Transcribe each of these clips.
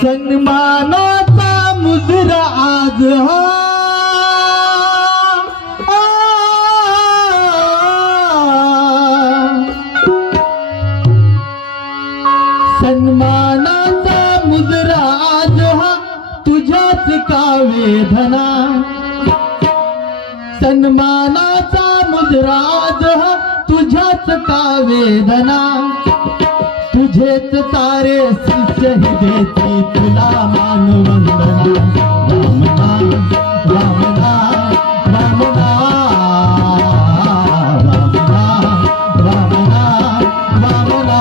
सन्मानाचा मुजरा आज हा सन्मानाचा मुजरा आज हा तुझ्याच का वेदना सन्मानाचा मुजरा आज हा तुझ्याच का वेदना तुझेच तारे शिष्य देती तुला मानवंदना वामना वामना वामना वामना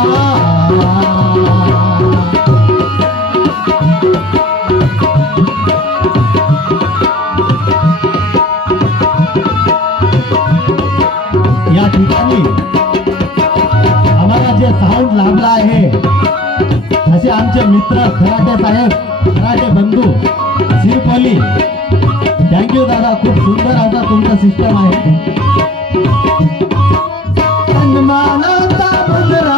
या ठिकाणी आम्हाला जे साऊंड लाभला आहे असे आमचे मित्र खराटे साहेब खराटे बंधू सिरपोली थँक्यू दादा खूप सुंदर असा तुमचा सिस्टम आहे सन्मानाचा मुजरा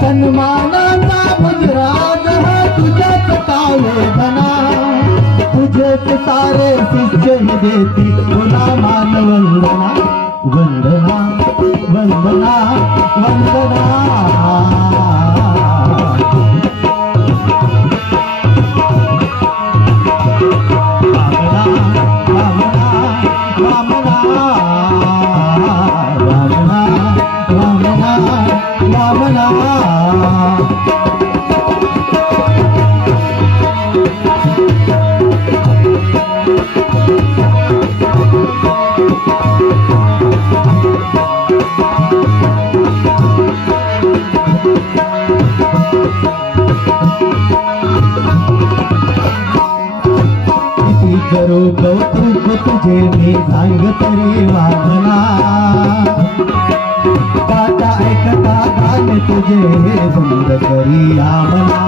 सन्मानाचा मुजरा तुझ्याच का वेदना तुझेच सारे शिष्य देती तुला मानवंदना वंदना वंदना वंदना वामना वामना वामना वामना वामना करो कौतुक तुझे मी सांग तरी वागना पाटा ऐकता गाणे तुझे बंद करी आमना